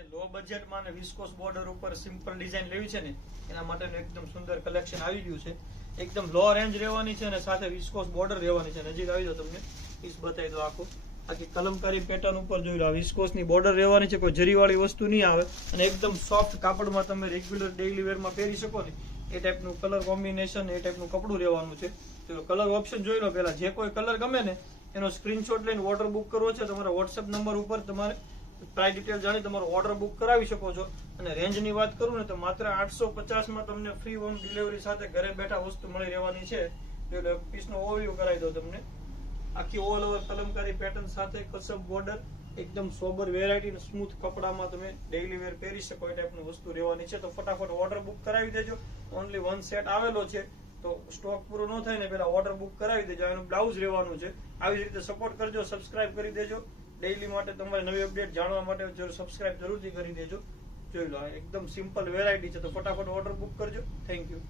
જે લો બજેટમાં અને વિસ્કોસ બોર્ડર ઉપર સિમ્પલ ડિઝાઇન લેવી છે ને એના માટેનું એકદમ સુંદર કલેક્શન આવી ગયું છે. એકદમ લો રેન્જ રહેવાની છે અને સાથે વિસ્કોસ બોર્ડર રહેવાની છે. નજીક આવી જાવ, તમને પીસ બતાવી દો. આખી કલમકારી પેટર્ન ઉપર જોઈ લો. આ વિસ્કોસની બોર્ડર રહેવાની છે, કોઈ જરીવાળી વસ્તુ નહીં આવે અને એકદમ સોફ્ટ કાપડમાં તમે રેગ્યુલર ડેઇલી વેરમાં પહેરી શકો ને એ ટાઈપનું કલર કોમ્બિનેશન, એ ટાઈપનું કપડું રહેવાનું છે. તો કલર ઓપ્શન જોઈ લો. પહેલા જે કોઈ કલર ગમે ને એનો સ્ક્રીનશોટ લઈને ઓર્ડર બુક કરવો છે. તમારા વોટ્સએપ નંબર ઉપર તમારે પ્રાઇસ ડિટેલ જાણી તમારો ઓર્ડર બુક કરાવી શકો છો. અને રેન્જની વાત કરું ને તો માત્ર 850માં તમને ફ્રી હોમ ડિલિવરી સાથે ઘરે બેઠા વસ્તુ મળી રહેવાની છે. એટલે પીસનો ઓવરવ્યુ કરાવી દો તમને. આખી ઓલ ઓવર કલમકારી પેટર્ન સાથે કસબ બોર્ડર, એકદમ સોબર વેરાયટી સ્મૂથ કપડામાં તમે ડેઇલી વેર પહેરી શકો એ ટાઈપની વસ્તુ રહેવાની છે. તો ફટાફટ ઓર્ડર બુક કરાવી દેજો. ઓનલી 1 સેટ આવેલો છે, તો સ્ટોક પૂરો ન થાય ને પેલા ઓર્ડર બુક કરાવી દેજો. એનું બ્લાઉઝ રહેવાનું છે. આવી જ રીતે સપોર્ટ કરજો, સબસ્ક્રાઇબ કરી દેજો. ડેઇલી માટે તમારે નવી અપડેટ જાણવા માટે સબસ્ક્રાઇબ જરૂરથી કરી દેજો. જોઈ લો, એકદમ સિમ્પલ વેરાયટી છે. તો ફટાફટ ઓર્ડર બુક કરજો. Thank you.